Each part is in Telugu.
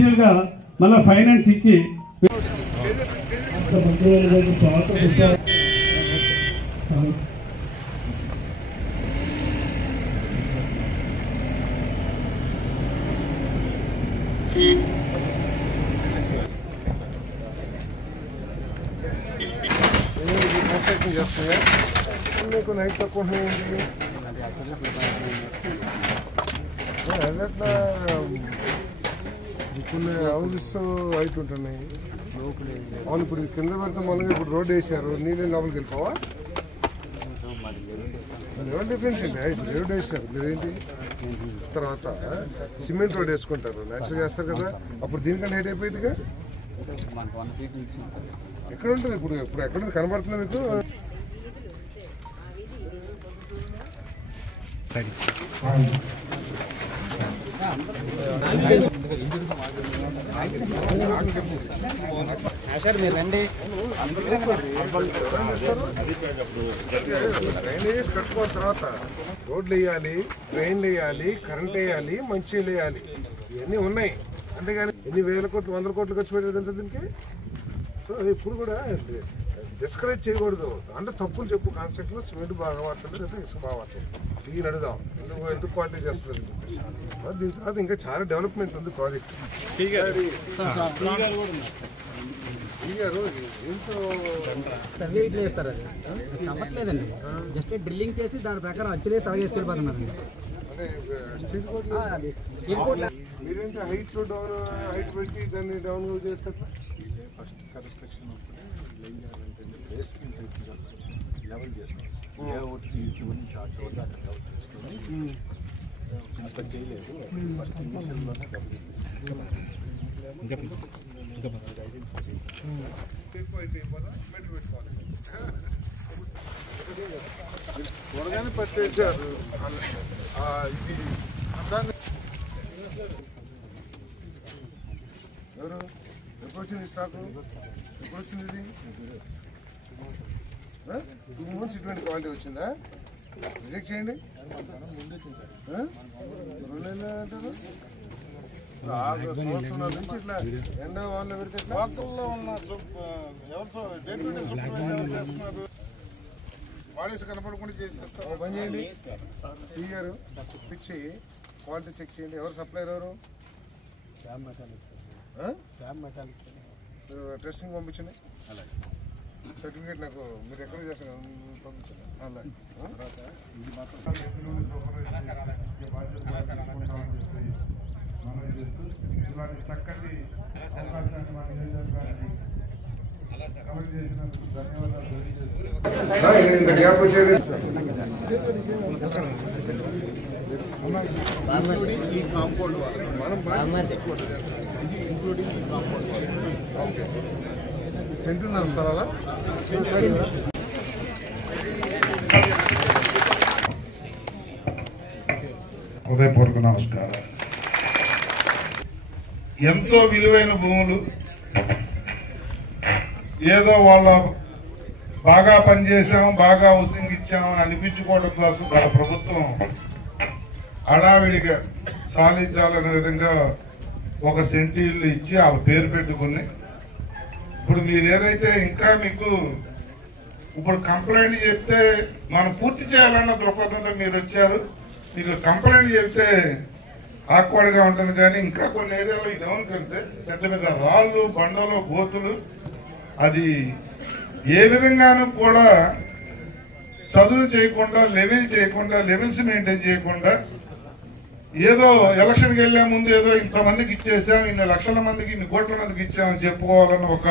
అఫీషియల్గా మళ్ళీ ఫైనాన్స్ ఇచ్చి మీకు నైట్ తక్కువ కొన్ని హౌసెస్ హైట్ ఉంటున్నాయి. అవును, ఇప్పుడు కింద పెడితే మొదలుగా ఇప్పుడు రోడ్డు వేసారు, నీళ్ళు లోపలికి వెళ్ళిపోవా? ఏమైనా డిఫరెన్స్ అండి. ఇప్పుడు రోడ్డు వేసారు, మీరేంటి తర్వాత సిమెంట్ రోడ్ వేసుకుంటారు, న్యాచురల్ చేస్తారు కదా, అప్పుడు దీనికంటే హైట్ అయిపోయిందిగా. ఎక్కడ ఉంటుంది ఇప్పుడు? ఇప్పుడు ఎక్కడ కనబడుతుంది మీకు? డ్రైనేజెస్ కట్టుకోవాలి, తర్వాత రోడ్లు వేయాలి, డ్రైన్లు వేయాలి, కరెంట్ వేయాలి, మంచినీళ్ళు వేయాలి, ఇవన్నీ ఉన్నాయి. అంతేగాని ఎన్ని వేల కోట్లు, 100 కోట్లు ఖర్చు పెట్టారు తెలుసా దీనికి. సో ఇప్పుడు కూడా డిస్కరేజ్ చేయకూడదు. అంటే తప్పులు చెప్పు, కాన్సెప్ట్లో సిమెంట్ బాగా వాడుతుంది లేదా ఇసుక బాగా వాడుతుంది, దీన్ని అడుగుదాం ఎందుకు క్వాలిటీ చేస్తుంది. దీని తర్వాత ఇంకా చాలా డెవలప్మెంట్ ఉంది ప్రాజెక్ట్. సర్వే ఇట్లా చేస్తారు, అది నమ్మట్లేదండి. జస్ట్ డ్రిల్లింగ్ చేసి దాని ప్రకారం అచ్చులేసి అడగేసుకెళ్ళిపోతున్నారండి. మీరేంటి హైట్ హైట్ పెట్టి దాన్ని డౌన్ చేస్తారు? ఫస్ట్ కన్స్ట్రక్షన్ బేస్మెంట్ లెవెల్ చేసుకోవాలి. ఏ ఒకటి చివరి నుంచి ఆ చోట అక్కడ డెవలప్ చేసుకొని అక్కడ చేయలేదు. ఫస్ట్ ఇనిషియల్లోనే డెవలప్ త్వరగానే పట్టేశారు. ఎవరు ఎప్పుడు వచ్చింది స్టాకు? ఎప్పుడు వచ్చింది ఇది? 2 months ఇటువంటి క్వాలిటీ వచ్చిందా? రిజెక్ట్ చేయండి. 2 నెలలు అంటారు. సంవత్సరాల నుంచి ఇట్లా ఎండ వాళ్ళు పెడితే వార్తల్లో ఉన్న బాడీస్ కనపడకుండా చేసేస్తారు. పని చేయండి, సీఆర్ పిచ్చి క్వాలిటీ చెక్ చేయండి. ఎవరు సప్లైర్? ఎవరు? టెస్టింగ్ పంపించండి. సర్టిఫికేట్ నాకు మీరు ఎక్కడ చేస్తారు పంపించండి. అలాగే ఇంత గ్యాప్ వచ్చేది. సెంటర్ నడుస్తారా? హృదయపూర్వక నమస్కారం. ఎంతో విలువైన భూములు ఏదో వాళ్ళ బాగా పనిచేసాం, బాగా హౌసింగ్ ఇచ్చామని అనిపించుకోవడం కోసం గత ప్రభుత్వం హడావిడిగా చాలించాలనే విధంగా ఒక సెంటీలు ఇచ్చి ఆ పేరు పెట్టుకుని ఇప్పుడు మీరు ఏదైతే ఇంకా మీకు ఇప్పుడు కంప్లైంట్ చెప్తే మనం పూర్తి చేయాలన్న దృక్పథంతో మీరు వచ్చారు. మీకు కంప్లైంట్ చెప్తే ఆక్వర్డ్గా ఉంటుంది, కానీ ఇంకా కొన్ని ఏరియాలో డౌన్ వెళ్తే పెద్ద పెద్ద రాళ్ళు, బండలు, గోతులు, అది ఏ విధంగానూ కూడా చదువు చేయకుండా, లెవెల్స్ మెయింటైన్ చేయకుండా ఏదో ఎలక్షన్కి వెళ్లే ముందు ఏదో ఇంతమందికి ఇచ్చేసాం, ఇన్ని లక్షల మందికి, ఇన్ని కోట్ల మందికి ఇచ్చామని చెప్పుకోవాలన్న ఒక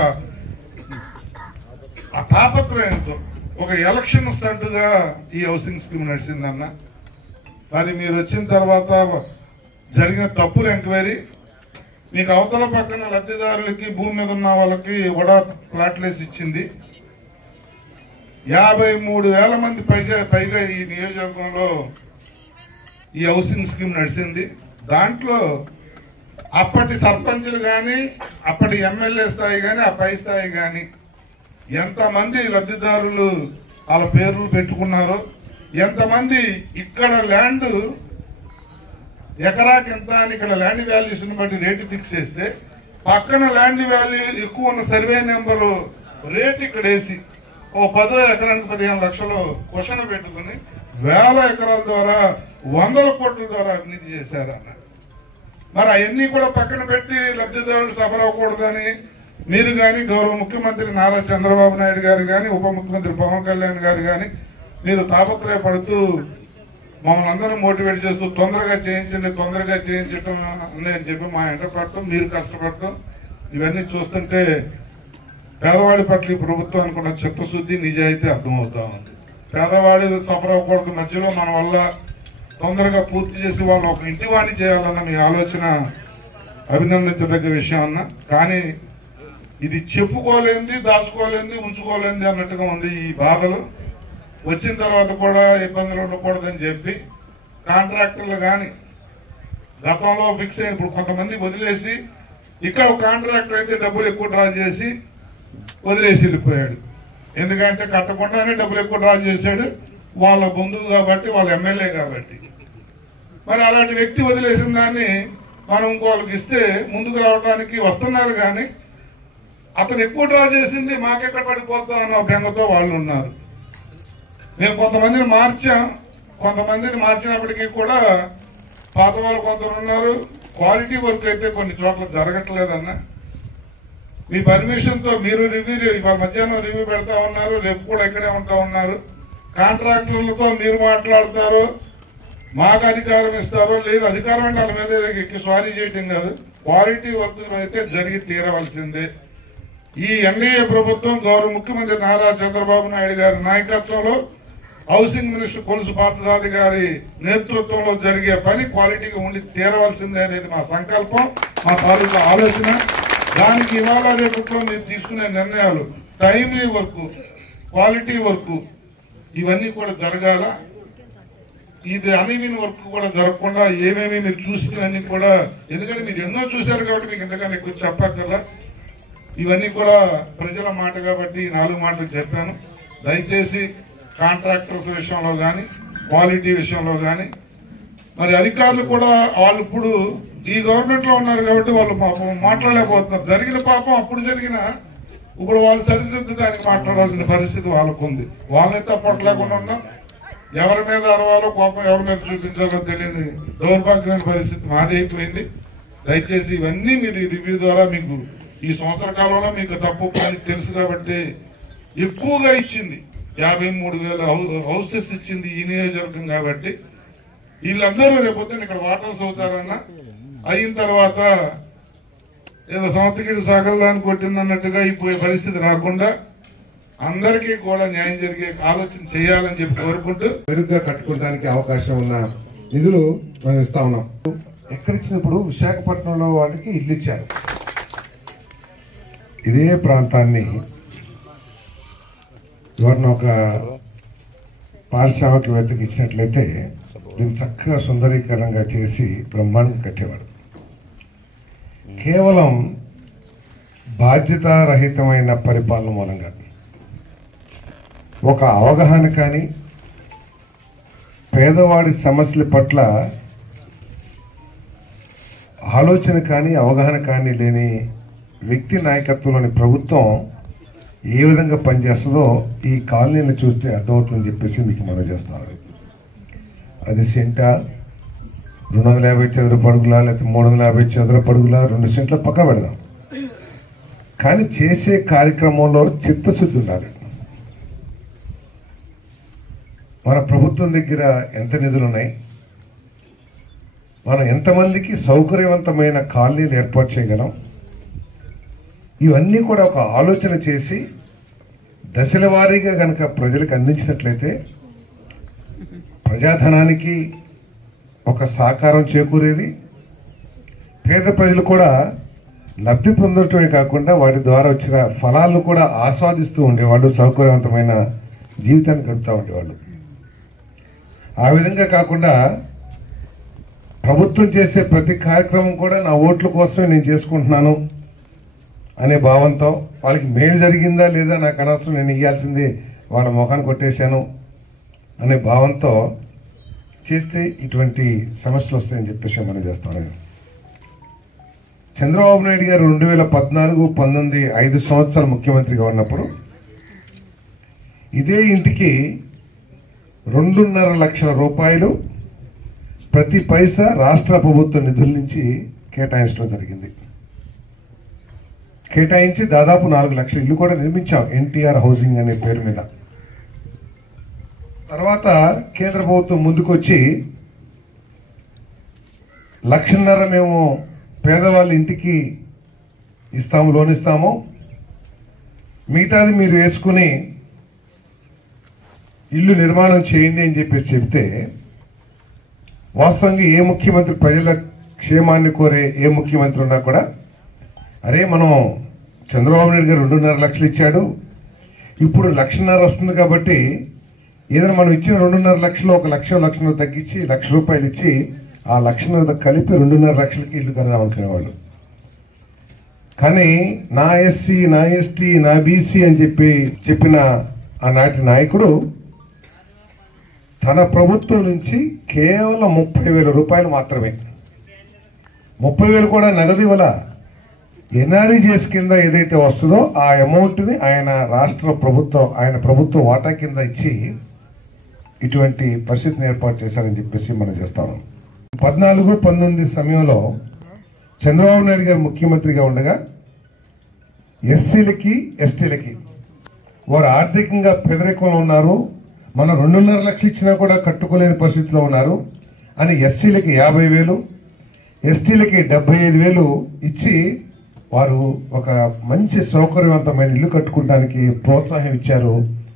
ఆ తాపత్రయంతో ఒక ఎలక్షన్ స్టంట్గా ఈ హౌసింగ్ స్కీమ్ నడిచిందన్న. మరి మీరు వచ్చిన తర్వాత జరిగిన తప్పుల ఎంక్వైరీ, మీకు అవతల పక్కన లబ్ధిదారులకి, భూమి మీద ఉన్న వాళ్ళకి కూడా ప్లాట్లేసి ఇచ్చింది. 53,000 మంది పైగా ఈ నియోజకవర్గంలో ఈ హౌసింగ్ స్కీమ్ నడిచింది. దాంట్లో అప్పటి సర్పంచులు కానీ, అప్పటి ఎమ్మెల్యే స్థాయి కానీ, ఆ పై స్థాయి కానీ ఎంతమంది లబ్ధిదారులు వాళ్ళ పేర్లు పెట్టుకున్నారో, ఎంతమంది ఇక్కడ ల్యాండ్ ఎకరాకి ఎంత అని ఇక్కడ ల్యాండ్ వాల్యూస్ని బట్టి రేటు ఫిక్స్ చేస్తే పక్కన ల్యాండ్ వాల్యూ ఎక్కువ ఉన్న సర్వే నెంబరు రేటు ఇక్కడ వేసి ఓ 10 ఎకరానికి 15 లక్షలు క్వశ్చన్ పెట్టుకుని వేల ఎకరాల ద్వారా 100 కోట్ల ద్వారా అవినీతి చేశారన్న. మరి అవన్నీ కూడా పక్కన పెట్టి లబ్ధిదారులు సఫర్ అవ్వకూడదని మీరు కానీ గౌరవ ముఖ్యమంత్రి నారా చంద్రబాబు నాయుడు గారు కానీ ఉప ముఖ్యమంత్రి పవన్ కళ్యాణ్ గారు కానీ మీరు తాపత్రయపడుతూ మమ్మల్ని అందరూ మోటివేట్ చేస్తూ తొందరగా చేయించటం అని చెప్పి మా ఎంట పడటం, మీరు కష్టపడటం, ఇవన్నీ చూస్తుంటే పేదవాడి పట్ల ఈ ప్రభుత్వానికి ఉన్న చిత్తశుద్ధి నిజాయితీ అర్థమవుతా ఉంది. పేదవాడి సఫర్ అవ్వకూడదు, మధ్యలో మన వల్ల తొందరగా పూర్తి చేసి వాళ్ళు ఒక ఇంటి వాణి చేయాలన్న మీ ఆలోచన అభినందించదగ్గ విషయం అన్న. కానీ ఇది చెప్పుకోలేంది, దాచుకోలేంది, ఉంచుకోలేంది అన్నట్టుగా ఉంది. ఈ బాధలు వచ్చిన తర్వాత కూడా ఇబ్బందులు ఉండకూడదని చెప్పి కాంట్రాక్టర్లు కానీ గతంలో ఫిక్స్ అయిన ఇప్పుడు కొంతమంది వదిలేసి ఇక్కడ కాంట్రాక్టర్ అయితే డబ్బులు ఎక్కువ డ్రా చేసి వదిలేసి వెళ్ళిపోయాడు. ఎందుకంటే కట్టకుండానే డబ్బులు ఎక్కువ డ్రా చేశాడు, వాళ్ళ బంధువు కాబట్టి, వాళ్ళ ఎమ్మెల్యే కాబట్టి. మరి అలాంటి వ్యక్తి వదిలేసిన దాన్ని మనం ఇంకోళ్ళకి ఇస్తే ముందుకు రావడానికి వస్తున్నారు. కానీ అతను ఎక్కువ డ్రా చేసింది మాకెక్కడ పడిపోతాం అన్న బెంగతో వాళ్ళు ఉన్నారు. మేము కొంతమందిని మార్చినప్పటికీ కూడా పాత వాళ్ళు కొంతమంది ఉన్నారు. క్వాలిటీ వర్క్ అయితే కొన్ని చోట్ల జరగట్లేదన్న. మీ పర్మిషన్ తో మీరు ఇవాళ మధ్యాహ్నం రివ్యూ పెడతా ఉన్నారు, రేపు కూడా ఇక్కడే ఉంటా ఉన్నారు. కాంట్రాక్టర్లతో మీరు మాట్లాడతారు, మాకు అధికారం ఇస్తారో లేదు, అధికారం అంటే వాళ్ళ మీద ఎక్కి స్వారీ చేయటం కాదు, క్వాలిటీ వర్క్ అయితే జరిగి తీరవలసిందే. ఈ ఎన్డీఏ ప్రభుత్వం గౌరవ ముఖ్యమంత్రి నారా చంద్రబాబు నాయుడు గారి నాయకత్వంలో హౌసింగ్ మినిస్టర్ కొలుసు పార్థసారథి గారి నేతృత్వంలో జరిగే పని క్వాలిటీగా ఉండి తీరవలసిందే అనేది మా సంకల్పం, మా తాలూకా ఆలోచన. దానికి ఇవాళ రేపు మీరు తీసుకునే నిర్ణయాలు, టైమ్లీ వర్క్, క్వాలిటీ వర్క్, ఇవన్నీ కూడా జరగాల. ఇది అన్ఈవెన్ వర్క్ కూడా జరగకుండా ఏమేమి మీరు చూసినవన్నీ కూడా, ఎందుకంటే మీరు ఎన్నో చూశారు కాబట్టి మీకు ఇంతకన్నా ఎక్కువ చెప్పక్కర్లా. ఇవన్నీ కూడా ప్రజల మాట కాబట్టి 4 మాటలు చెప్పాను. దయచేసి కాంట్రాక్టర్స్ విషయంలో కానీ, క్వాలిటీ విషయంలో కానీ, మరి అధికారులు కూడా వాళ్ళు ఇప్పుడు ఈ గవర్నమెంట్ లో ఉన్నారు కాబట్టి వాళ్ళు పాపం మాట్లాడలేకపోతున్నారు. జరిగిన పాపం అప్పుడు జరిగిన ఇప్పుడు వాళ్ళు సరిదిద్దడానికి మాట్లాడాల్సిన పరిస్థితి వాళ్ళకు ఉంది. వాళ్ళని తప్పట్లేకుండా ఉన్నాం. ఎవరి మీద అరవాలో కోపం ఎవరి మీద చూపించాలో తెలియని దౌర్భాగ్యమైన పరిస్థితి మాది అయిపోయింది. దయచేసి ఇవన్నీ మీరు రివ్యూ ద్వారా మీకు ఈ సంవత్సర కాలంలో మీకు తప్పు పని తెలుసు కాబట్టి ఎక్కువగా ఇచ్చింది 53,000 హౌసెస్ ఇచ్చింది ఈ నియోజకవర్గం కాబట్టి వీళ్ళందరూ రేపొద్దున ఇక్కడ వాటర్స్ అవుతారన్న. అయిన తర్వాత ఏదో సంవత్సరం సాగరదాన్ని కొట్టిందన్నట్టుగా అయిపోయే పరిస్థితి రాకుండా అందరికీ కూడా న్యాయం జరిగే ఆలోచన చేయాలని చెప్పి కోరుకుంటూ మెరుగ్గా కట్టుకోవడానికి అవకాశం ఉన్న నిధులు మనం ఇస్తా ఉన్నాం. ఎక్కడిచ్చినప్పుడు విశాఖపట్నంలో వాళ్ళకి ఇల్లు ఇచ్చారు. ఇదే ప్రాంతాన్ని ఎవరిన ఒక పారిశ్రామికవేత్తకి ఇచ్చినట్లయితే దీన్ని చక్కగా సుందరీకరణంగా చేసి బ్రహ్మాండం కట్టేవాడు. కేవలం బాధ్యతారహితమైన పరిపాలన మూలంగా ఒక అవగాహన కానీ, పేదవాడి సమస్యల పట్ల ఆలోచన కానీ, అవగాహన కానీ లేని వ్యక్తి నాయకత్వంలోని ప్రభుత్వం ఏ విధంగా పనిచేస్తుందో ఈ కాలనీలను చూస్తే అర్థమవుతుందని చెప్పేసి మీకు మనం చేస్తున్నారు. అది సెంట 250 చదరపు అడుగులా, లేకపోతే 350 చదరపు అడుగులా, 2 సెంట్ల పక్క పెడదాం. కానీ చేసే కార్యక్రమంలో చిత్తశుద్ధి ఉండాలి. మన ప్రభుత్వం దగ్గర ఎంత నిధులు ఉన్నాయి, మనం ఎంతమందికి సౌకర్యవంతమైన కాలనీలు ఏర్పాటు చేయగలం, ఇవన్నీ కూడా ఒక ఆలోచన చేసి దశల వారీగా కనుక ప్రజలకు అందించినట్లయితే ప్రజాధనానికి ఒక సహకారం చేకూరేది. పేద ప్రజలు కూడా లబ్ధి పొందటమే కాకుండా వాటి ద్వారా వచ్చిన ఫలాలను కూడా ఆస్వాదిస్తూ ఉండేవాళ్ళు, సౌకర్యవంతమైన జీవితాన్ని గడుపుతూ ఉండేవాళ్ళు. ఆ విధంగా కాకుండా ప్రభుత్వం చేసే ప్రతి కార్యక్రమం కూడా నా ఓట్ల కోసమే నేను చేసుకుంటున్నాను అనే భావంతో, వాళ్ళకి మేలు జరిగిందా లేదా నాకు అనవసరం, నేను ఇవ్వాల్సింది వాళ్ళ ముఖాన్ని కొట్టేశాను అనే భావంతో చేస్తే ఇటువంటి సమస్యలు వస్తాయని చెప్పేసి మనం చేస్తాను. చంద్రబాబు నాయుడు గారు 2014, 19 5 సంవత్సరాలు ముఖ్యమంత్రిగా ఉన్నప్పుడు ఇదే ఇంటికి 2.5 లక్షల రూపాయలు ప్రతి పైసా రాష్ట్ర ప్రభుత్వ నిధుల నుంచి కేటాయించడం జరిగింది. కేటాయించి దాదాపు 4 లక్షల ఇల్లు కూడా నిర్మించాం ఎన్టీఆర్ హౌసింగ్ అనే పేరు మీద. తర్వాత కేంద్ర ప్రభుత్వం ముందుకొచ్చి 1.5 లక్షలు మేము పేదవాళ్ళ ఇంటికి ఇస్తాము, లోన్ ఇస్తాము, మిగతాది మీరు వేసుకుని ఇల్లు నిర్మాణం చేయండి అని చెప్పి చెప్తే, వాస్తవంగా ఏ ముఖ్యమంత్రి ప్రజల క్షేమాన్ని కోరే ఏ ముఖ్యమంత్రి ఉన్నా కూడా అరే మనం చంద్రబాబు నాయుడు గారు 2.5 లక్షలు ఇచ్చాడు, ఇప్పుడు 1.5 లక్షలు వస్తుంది కాబట్టి ఏదైనా మనం ఇచ్చిన 2.5 లక్షలు 1 లక్ష 1.5 లక్షలు తగ్గించి 1 లక్ష రూపాయలు ఇచ్చి ఆ 1 లక్షలు కలిపి 2.5 లక్షలకి ఇల్లు కడదాం అనుకునేవాళ్ళు. కానీ నా ఎస్సీ, నా ఎస్టీ, నా బీసీ అని చెప్పిన ఆనాటి నాయకుడు తన ప్రభుత్వం నుంచి కేవలం 30,000 రూపాయలు మాత్రమే, 30,000 కూడా నగదు ఇవ్వాల, ఎన్ఆర్ఈజీఎస్ కింద ఏదైతే వస్తుందో ఆ అమౌంట్ ని ఆయన రాష్ట్ర ప్రభుత్వం, ఆయన ప్రభుత్వ వాటా కింద ఇచ్చి ఇటువంటి పరిస్థితిని ఏర్పాటు చేశారని చెప్పేసి మనం చేస్తాము. 14, 19 సమయంలో చంద్రబాబు నాయుడు గారు ముఖ్యమంత్రిగా ఉండగా ఎస్సీలకి, ఎస్టీలకి వారు ఆర్థికంగా పేదరికంలో ఉన్నారు, మనం 2.5 లక్షలు ఇచ్చినా కూడా కట్టుకోలేని పరిస్థితిలో ఉన్నారు అని ఎస్సీలకి 50,000, ఎస్టీలకి 75,000 ఇచ్చి వారు ఒక మంచి సౌకర్యవంతమైన ఇల్లు కట్టుకోవడానికి ప్రోత్సాహం ఇచ్చారు.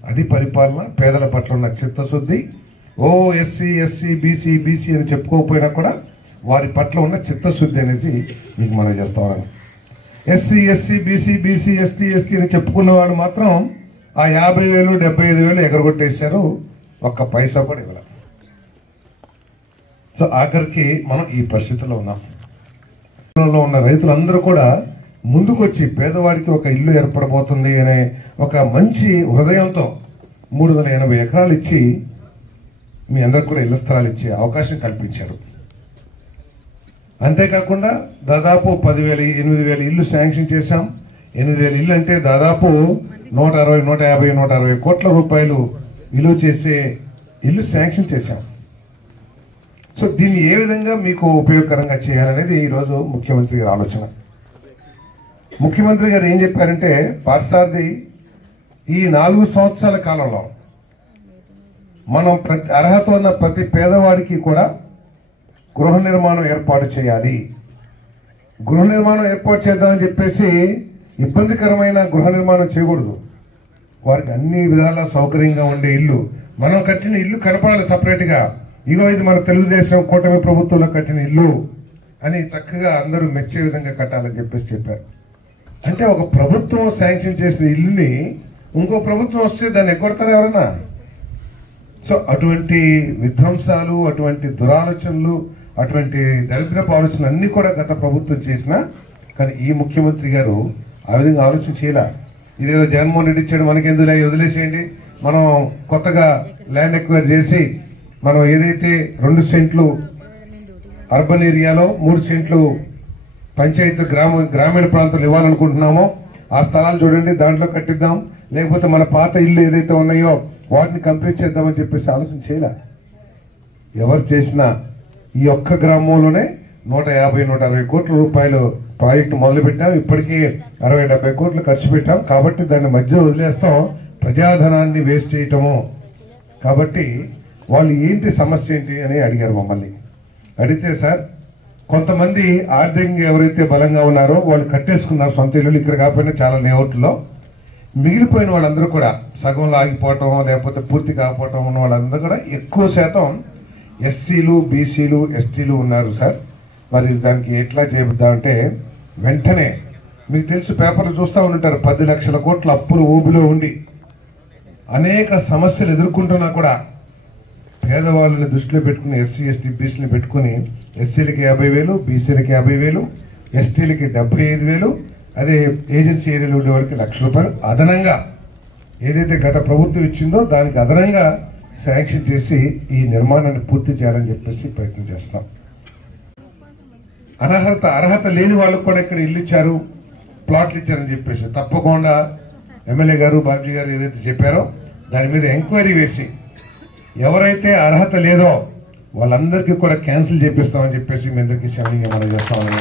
అది పరిపాలన. పేదల పట్ల ఉన్న చిత్తశుద్ధి. ఓ ఎస్సీ బీసీ అని చెప్పుకోకపోయినా కూడా వారి పట్ల ఉన్న చిత్తశుద్ధి అనేది మీకు మనం చేస్తా ఉన్నాను. ఎస్సీ బీసీ ఎస్టీ అని చెప్పుకున్న వాళ్ళు మాత్రం ఆ 50,000, 75,000 ఎగరగొట్టేశారు, ఒక్క పైసా కూడా ఇవ్వాలి. సో ఆఖరికి మనం ఈ పరిస్థితిలో ఉన్నాం. ఉన్న రైతులందరూ కూడా ముందుకొచ్చి పేదవాడికి ఒక ఇల్లు ఏర్పడబోతుంది అనే ఒక మంచి హృదయంతో 380 ఎకరాలు ఇచ్చి మీ అందరికి కూడా ఇళ్ల స్థలాలు ఇచ్చే అవకాశం కల్పించారు. అంతేకాకుండా దాదాపు 10,000, 8,000 ఇల్లు శాంక్షన్ చేశాం. 8,000 ఇల్లు అంటే దాదాపు 160, 150, 160 కోట్ల రూపాయలు విలువ చేసే ఇల్లు శాంక్షన్ చేశాం. సో దీన్ని ఏ విధంగా మీకు ఉపయోగకరంగా చేయాలనేది ఈరోజు ముఖ్యమంత్రి గారి ఆలోచన. ముఖ్యమంత్రి గారు ఏం చెప్పారంటే, పార్సాది ఈ 4 సంవత్సరాల కాలంలో మనం అర్హత ఉన్న ప్రతి పేదవాడికి కూడా గృహ నిర్మాణం ఏర్పాటు చేయాలి. గృహ నిర్మాణం ఏర్పాటు చేద్దామని చెప్పేసి ఇబ్బందికరమైన గృహ నిర్మాణం చేయకూడదు. వారికి అన్ని విధాలా సౌకర్యంగా ఉండే ఇల్లు, మనం కట్టిన ఇల్లు కనపడాలి సపరేట్ గా, ఇగో ఇది మన తెలుగుదేశం కూటమి ప్రభుత్వంలో కట్టిన ఇల్లు అని చక్కగా అందరూ మెచ్చే విధంగా కట్టాలని చెప్పేసి చెప్పారు. అంటే ఒక ప్రభుత్వం శాంక్షన్ చేసిన ఇల్లుని ఇంకో ప్రభుత్వం వస్తే దాన్ని ఎగ్గొడతారు ఎవరన్నా? సో అటువంటి విధ్వంసాలు, అటువంటి దురాలోచనలు, అటువంటి దరిద్రపు ఆలోచనలు అన్ని కూడా గత ప్రభుత్వం చేసిన, కానీ ఈ ముఖ్యమంత్రి గారు ఆ విధంగా ఆలోచన చేయాల. ఇదేదో జగన్మోహన్ రెడ్డి ఇచ్చాడు మనకెందులే వదిలేసేయండి, మనం కొత్తగా ల్యాండ్ ఎక్వైర్ చేసి మనం ఏదైతే 2 సెంట్లు అర్బన్ ఏరియాలో 3 సెంట్లు పంచాయతీ గ్రామీణ ప్రాంతాలు ఇవ్వాలనుకుంటున్నామో ఆ స్థలాలు చూడండి, దాంట్లో కట్టిద్దాం, లేకపోతే మన పాత ఇల్లు ఏదైతే ఉన్నాయో వాటిని కంప్లీట్ చేద్దామని చెప్పేసి ఆలోచన చేయాల. ఎవరు చేసినా ఈ ఒక్క గ్రామంలోనే 150, 160 కోట్ల రూపాయలు ప్రాజెక్టు మొదలు పెట్టాం. ఇప్పటికీ 60, 70 కోట్లు ఖర్చు పెట్టాం. కాబట్టి దాన్ని మధ్య వదిలేస్తాం, ప్రజాధనాన్ని వేస్ట్ చేయటము. కాబట్టి వాళ్ళు ఏంటి సమస్య ఏంటి అని అడిగారు మమ్మల్ని. అడిగితే సార్, కొంతమంది ఆర్థికంగా ఎవరైతే బలంగా ఉన్నారో వాళ్ళు కట్టేసుకున్నారు సొంత ఇల్లు, ఇక్కడ కాకపోయినా చాలా లేఅవుట్లో. మిగిలిపోయిన వాళ్ళందరూ కూడా సగంలో ఆగిపోవటం, లేకపోతే పూర్తి కాకపోవటం ఉన్న వాళ్ళందరూ కూడా ఎక్కువ శాతం ఎస్సీలు, బీసీలు, ఎస్టీలు ఉన్నారు సార్. మరి దానికి ఎట్లా చేద్దామంటే, వెంటనే మీకు తెలుసు పేపర్లు చూస్తూ ఉంటారు, 10 లక్షల కోట్ల అప్పులు ఊబిలో ఉండి అనేక సమస్యలు ఎదుర్కొంటున్నా కూడా పేదవాళ్ళని దృష్టిలో పెట్టుకుని ఎస్సీ, ఎస్టీ, బీసీని పెట్టుకుని ఎస్సీలకి 50,000, బీసీలకి 50,000, ఎస్టీలకి 75,000, అదే ఏజెన్సీ ఏరియాలో ఉండేవాడికి 1,00,000 రూపాయలు అదనంగా ఏదైతే గత ప్రభుత్వం ఇచ్చిందో దానికి అదనంగా శాంక్షన్ చేసి ఈ నిర్మాణాన్ని పూర్తి చేయాలని చెప్పేసి ప్రయత్నం చేస్తాం. అర్హత లేని వాళ్ళకు కూడా ఇక్కడ ఇల్లు ఇచ్చారు, ప్లాట్లు ఇచ్చారని చెప్పేసి తప్పకుండా ఎమ్మెల్యే గారు బాబ్జీ గారు ఏదైతే చెప్పారో దాని మీద ఎంక్వైరీ వేసి ఎవరైతే అర్హత లేదో వాళ్ళందరికీ కూడా క్యాన్సిల్ చేపిస్తామని చెప్పేసి మీ అందరికీ క్షమణీయంగా మనం చేస్తామని.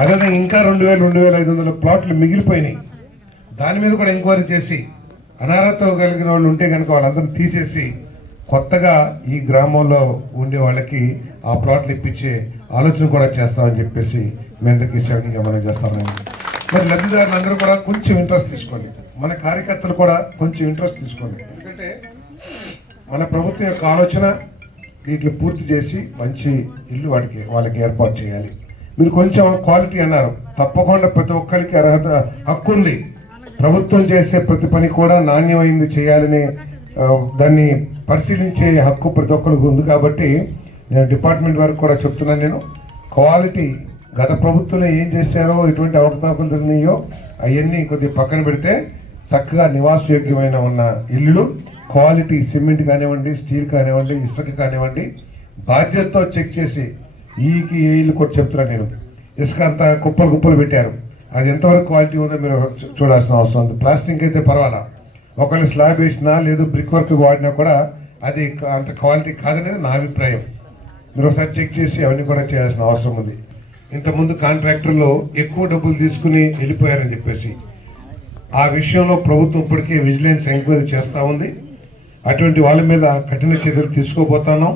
అదేవిధంగా ఇంకా 2,500 ప్లాట్లు మిగిలిపోయినాయి, దాని మీద కూడా ఎంక్వైరీ చేసి అనర్హత కలిగిన వాళ్ళు ఉంటే కనుక వాళ్ళందరినీ తీసేసి కొత్తగా ఈ గ్రామంలో ఉండే వాళ్ళకి ఆ ప్లాట్లు ఇప్పించే ఆలోచన కూడా చేస్తామని చెప్పేసి మీ అందరికీ క్షమణీయంగా మనం చేస్తామని. మరి లబ్ధిదారులు అందరూ కూడా కొంచెం ఇంట్రెస్ట్ తీసుకోండి, మన కార్యకర్తలు కూడా కొంచెం ఇంట్రెస్ట్ తీసుకోండి. ఎందుకంటే మన ప్రభుత్వం యొక్క ఆలోచన వీటిని పూర్తి చేసి మంచి ఇల్లు వాళ్ళకి ఏర్పాటు చేయాలి. మీరు కొంచెం క్వాలిటీ అన్నారు, తప్పకుండా ప్రతి ఒక్కరికి హక్కు ఉంది. ప్రభుత్వం చేసే ప్రతి పని కూడా నాణ్యమైంది చేయాలని దాన్ని పరిశీలించే హక్కు ప్రతి ఒక్కరికి ఉంది. కాబట్టి నేను డిపార్ట్మెంట్ వరకు కూడా చెప్తున్నాను, నేను క్వాలిటీ గత ప్రభుత్వంలో ఏం చేశారో ఎటువంటి అవకతవకలు జరిగినాయో అవన్నీ కొద్దిగా పక్కన పెడితే చక్కగా నివాసయోగ్యమైన ఉన్న ఇల్లు క్వాలిటీ సిమెంట్ కానివ్వండి, స్టీల్ కానివ్వండి, ఇసుక కానివ్వండి బాధ్యతతో చెక్ చేసి ఈకి ఏ ఇల్లు కూడా చెప్తున్నాను నేను. ఇసుక అంతా కుప్పలు పెట్టారు, అది ఎంతవరకు క్వాలిటీ ఉందో మీరు చూడాల్సిన అవసరం ఉంది. ప్లాస్టింగ్ అయితే పర్వాలా, ఒకవేళ స్లాబ్ వేసినా లేదు బ్రిక్ వర్క్ వాడినా కూడా అది అంత క్వాలిటీ కాదనేది నా అభిప్రాయం. మీరు ఒకసారి చెక్ చేసి అవన్నీ కూడా చేయాల్సిన అవసరం ఉంది. ఇంతకుముందు కాంట్రాక్టర్లు ఎక్కువ డబ్బులు తీసుకుని వెళ్ళిపోయారని చెప్పేసి ఆ విషయంలో ప్రభుత్వం ఇప్పటికే విజిలెన్స్ ఎంక్వైరీ చేస్తూ ఉంది. అటువంటి వాళ్ళ మీద కఠిన చర్యలు తీసుకోబోతున్నాం.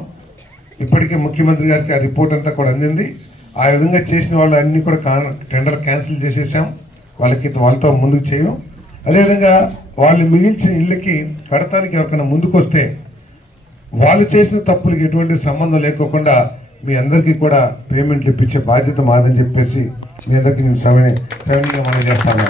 ఇప్పటికే ముఖ్యమంత్రి గారికి ఆ రిపోర్ట్ అంతా కూడా అందింది. ఆ విధంగా చేసిన వాళ్ళు అన్ని కూడా టెండర్ క్యాన్సిల్ చేసేసాం, వాళ్ళతో ముందుకు చేయం. అదేవిధంగా వాళ్ళు మిగిల్చిన ఇళ్ళకి కడతానికి ఎవరికైనా ముందుకు వస్తే వాళ్ళు చేసిన తప్పులకి ఎటువంటి సంబంధం లేకోకుండా మీ అందరికీ కూడా పేమెంట్లు ఇప్పించే బాధ్యత మాదని చెప్పేసి మీ అందరికీ నేను సవినీయంగా మనం చేస్తాను.